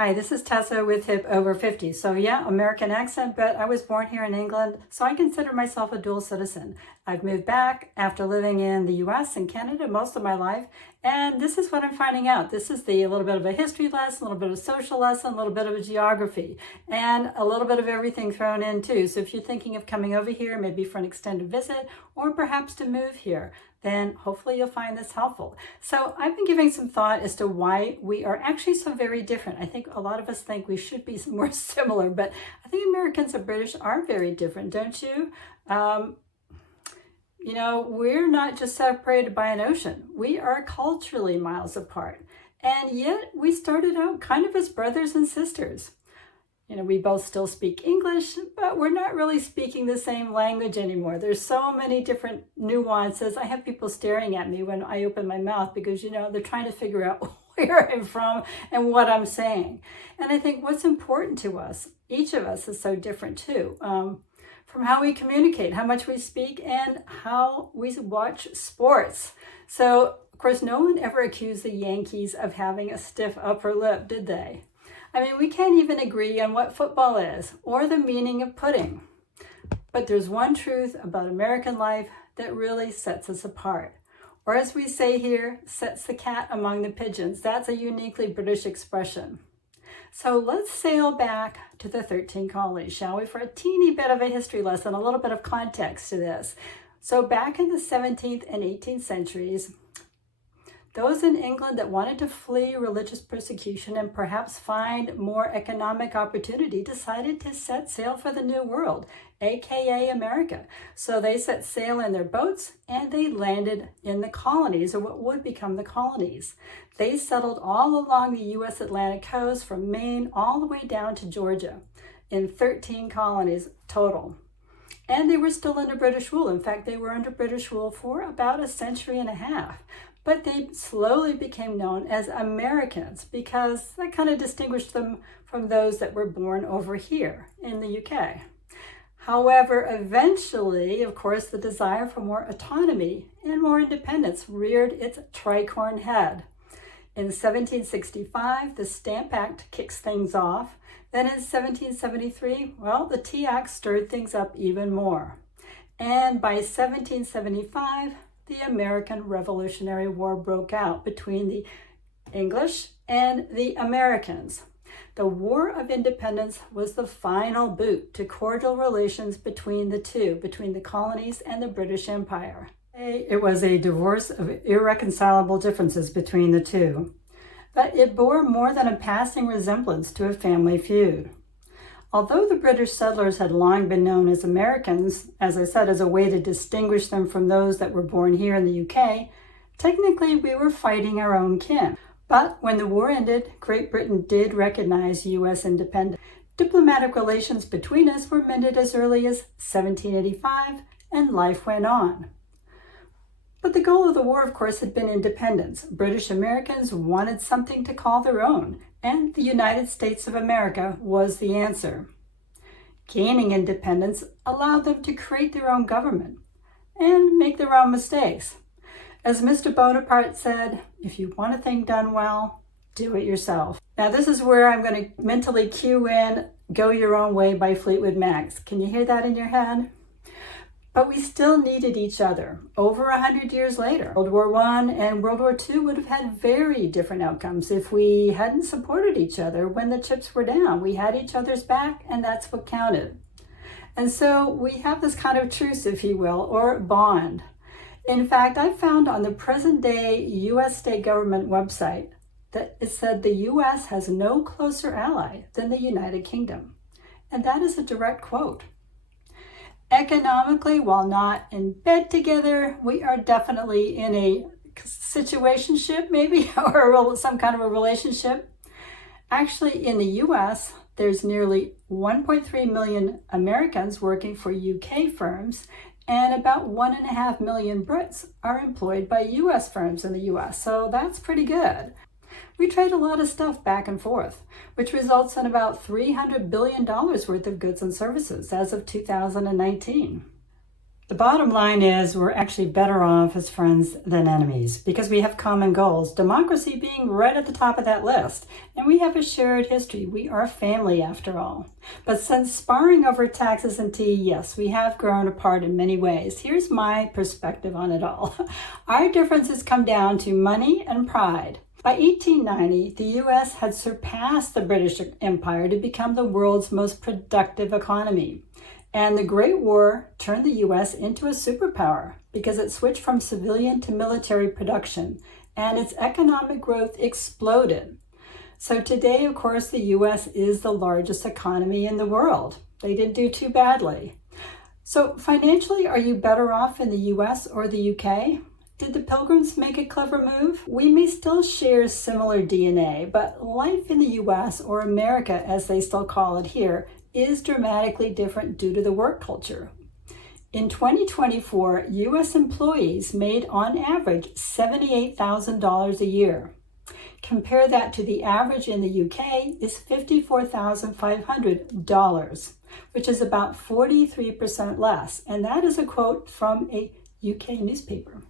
Hi, this is Tessa with Hip Over 50. So yeah, American accent, but I was born here in England, so I consider myself a dual citizen. I've moved back after living in the US and Canada most of my life, and this is what I'm finding out. This is a little bit of a history lesson, a little bit of a social lesson, a little bit of a geography, and a little bit of everything thrown in too. So if you're thinking of coming over here, maybe for an extended visit, or perhaps to move here, then hopefully you'll find this helpful. So I've been giving some thought as to why we are actually so very different. I think a lot of us think we should be more similar, but I think Americans and British are very different, don't you? We're not just separated by an ocean. We are culturally miles apart. And yet we started out kind of as brothers and sisters. We both still speak English, but we're not really speaking the same language anymore. There's so many different nuances. I have people staring at me when I open my mouth because, they're trying to figure out where I'm from and what I'm saying. And I think what's important to us, each of us is so different too, from how we communicate, how much we speak, and how we watch sports. So, of course, no one ever accused the Yankees of having a stiff upper lip, did they? I mean, we can't even agree on what football is or the meaning of pudding. But there's one truth about American life that really sets us apart. Or as we say here, sets the cat among the pigeons. That's a uniquely British expression. So let's sail back to the 13 colonies, shall we, for a teeny bit of a history lesson, a little bit of context to this. So back in the 17th and 18th centuries, those in England that wanted to flee religious persecution and perhaps find more economic opportunity decided to set sail for the New World, aka America. So they set sail in their boats and they landed in the colonies, or what would become the colonies. They settled all along the US Atlantic coast from Maine all the way down to Georgia in 13 colonies total. And they were still under British rule. In fact, they were under British rule for about a century and a half. But they slowly became known as Americans because that kind of distinguished them from those that were born over here in the UK. However, eventually, of course, the desire for more autonomy and more independence reared its tricorn head. In 1765, the Stamp Act kicks things off. Then in 1773, the Tea Act stirred things up even more. And by 1775, the American Revolutionary War broke out between the English and the Americans. The War of Independence was the final boot to cordial relations between the two, between the colonies and the British Empire. It was a divorce of irreconcilable differences between the two, but it bore more than a passing resemblance to a family feud. Although the British settlers had long been known as Americans, as I said, as a way to distinguish them from those that were born here in the UK, technically we were fighting our own kin. But when the war ended, Great Britain did recognize US independence. Diplomatic relations between us were mended as early as 1785, and life went on. But the goal of the war, of course, had been independence. British Americans wanted something to call their own, and the United States of America was the answer. Gaining independence allowed them to create their own government and make their own mistakes. As Mr. Bonaparte said, if you want a thing done well, do it yourself. Now this is where I'm going to mentally cue in Go Your Own Way by Fleetwood Mac's. Can you hear that in your head? But we still needed each other. Over 100 years later, World War I and World War II would have had very different outcomes if we hadn't supported each other when the chips were down. We had each other's back, and that's what counted. And so we have this kind of truce, if you will, or bond. In fact, I found on the present-day U.S. state government website that it said the U.S. has no closer ally than the United Kingdom. And that is a direct quote. Economically, while not in bed together, we are definitely in a situationship, maybe, or some kind of a relationship. Actually, in the US, there's nearly 1.3 million Americans working for UK firms, and about 1.5 million Brits are employed by US firms in the US, so that's pretty good. We trade a lot of stuff back and forth, which results in about $300 billion worth of goods and services as of 2019. The bottom line is we're actually better off as friends than enemies because we have common goals, democracy being right at the top of that list. And we have a shared history. We are family after all. But since sparring over taxes and tea, yes, we have grown apart in many ways. Here's my perspective on it all. Our differences come down to money and pride. By 1890, the U.S. had surpassed the British Empire to become the world's most productive economy. And the Great War turned the U.S. into a superpower because it switched from civilian to military production, and its economic growth exploded. So today, of course, the U.S. is the largest economy in the world. They didn't do too badly. So financially, are you better off in the U.S. or the U.K.? Did the Pilgrims make a clever move? We may still share similar DNA, but life in the U.S., or America as they still call it here, is dramatically different due to the work culture. In 2024, U.S. employees made on average $78,000 a year. Compare that to the average in the U.K. is $54,500, which is about 43% less. And that is a quote from a U.K. newspaper.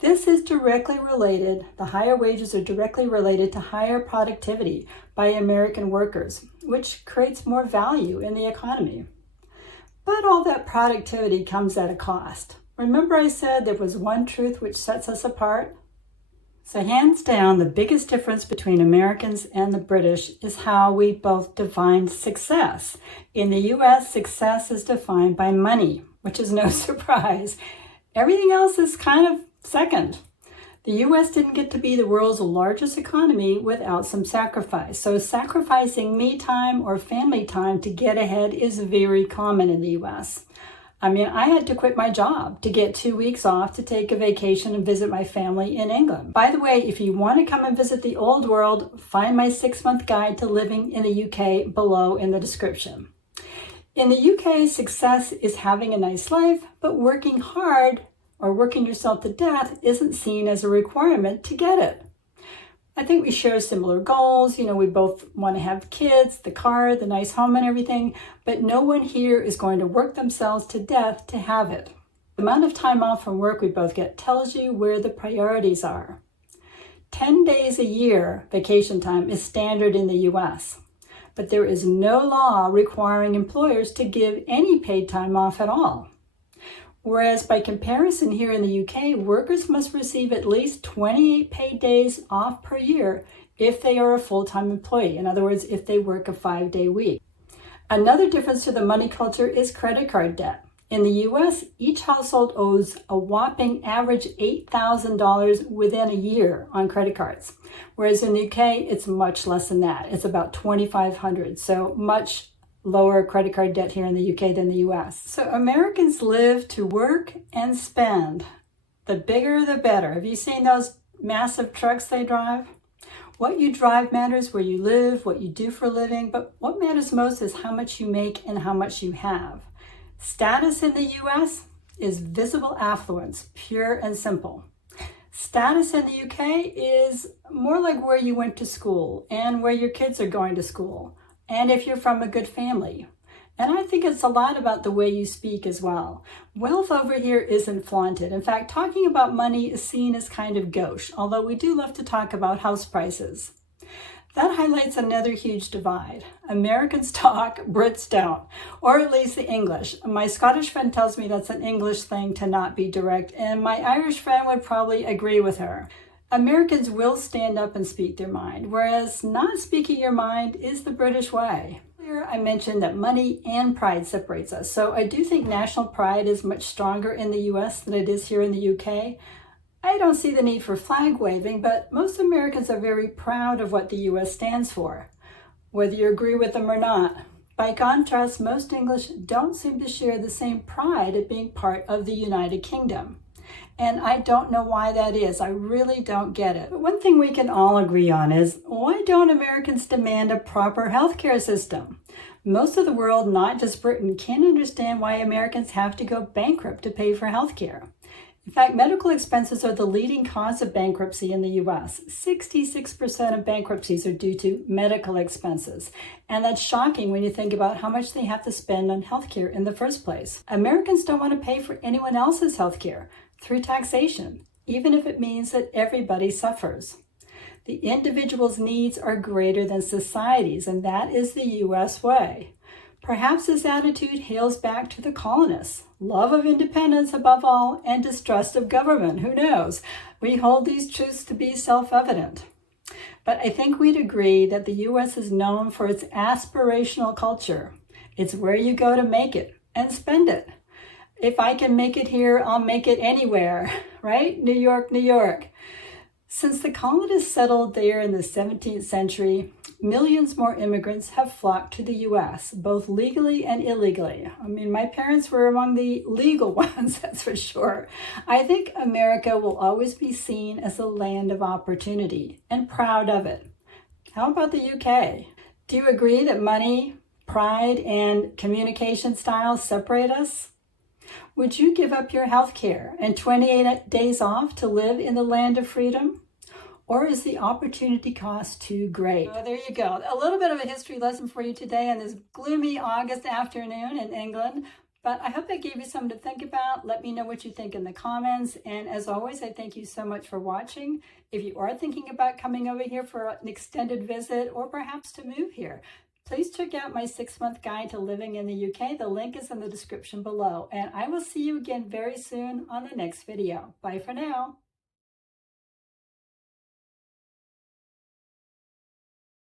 This is directly related, the higher wages are directly related to higher productivity by American workers, which creates more value in the economy. But all that productivity comes at a cost. Remember I said there was one truth which sets us apart? So hands down, the biggest difference between Americans and the British is how we both define success. In the U.S., success is defined by money, which is no surprise. Everything else is kind of second. The U.S. didn't get to be the world's largest economy without some sacrifice. So sacrificing me time or family time to get ahead is very common in the U.S. I mean, I had to quit my job to get 2 weeks off to take a vacation and visit my family in England. By the way, if you want to come and visit the old world, find my 6-month guide to living in the UK below in the description. In the UK, success is having a nice life, but working hard or working yourself to death isn't seen as a requirement to get it. I think we share similar goals. We both want to have kids, the car, the nice home and everything, but no one here is going to work themselves to death to have it. The amount of time off from work we both get tells you where the priorities are. 10 days a year vacation time is standard in the US, but there is no law requiring employers to give any paid time off at all. Whereas by comparison here in the UK, workers must receive at least 28 paid days off per year if they are a full-time employee. In other words, if they work a 5-day week. Another difference to the money culture is credit card debt. In the US, each household owes a whopping average $8,000 within a year on credit cards. Whereas in the UK, it's much less than that. It's about $2,500, so much lower credit card debt here in the UK than the US. So Americans live to work and spend. The bigger, the better. Have you seen those massive trucks they drive? What you drive matters, where you live, what you do for a living, but what matters most is how much you make and how much you have. Status in the US is visible affluence, pure and simple. Status in the UK is more like where you went to school and where your kids are going to school, and if you're from a good family. And I think it's a lot about the way you speak as well. Wealth over here isn't flaunted. In fact, talking about money is seen as kind of gauche, although we do love to talk about house prices. That highlights another huge divide. Americans talk, Brits don't, or at least the English. My Scottish friend tells me that's an English thing to not be direct, and my Irish friend would probably agree with her. Americans will stand up and speak their mind, whereas not speaking your mind is the British way. Earlier, I mentioned that money and pride separates us, so I do think national pride is much stronger in the US than it is here in the UK. I don't see the need for flag waving, but most Americans are very proud of what the US stands for, whether you agree with them or not. By contrast, most English don't seem to share the same pride at being part of the United Kingdom. And I don't know why that is. I really don't get it. But one thing we can all agree on is, why don't Americans demand a proper healthcare system? Most of the world, not just Britain, can't understand why Americans have to go bankrupt to pay for healthcare. In fact, medical expenses are the leading cause of bankruptcy in the US. 66% of bankruptcies are due to medical expenses. And that's shocking when you think about how much they have to spend on healthcare in the first place. Americans don't want to pay for anyone else's healthcare through taxation, even if it means that everybody suffers. The individual's needs are greater than society's, and that is the US way. Perhaps this attitude hails back to the colonists. Love of independence above all, and distrust of government. Who knows? We hold these truths to be self-evident. But I think we'd agree that the US is known for its aspirational culture. It's where you go to make it and spend it. If I can make it here, I'll make it anywhere, right? New York, New York. Since the colonists settled there in the 17th century, millions more immigrants have flocked to the US, both legally and illegally. I mean, my parents were among the legal ones, that's for sure. I think America will always be seen as a land of opportunity and proud of it. How about the UK? Do you agree that money, pride, and communication styles separate us? Would you give up your health care and 28 days off to live in the land of freedom? Or is the opportunity cost too great? Oh, there you go. A little bit of a history lesson for you today on this gloomy August afternoon in England. But I hope that gave you something to think about. Let me know what you think in the comments. And as always, I thank you so much for watching. If you are thinking about coming over here for an extended visit or perhaps to move here, please check out my 6-month guide to living in the UK. The link is in the description below. And I will see you again very soon on the next video. Bye for now.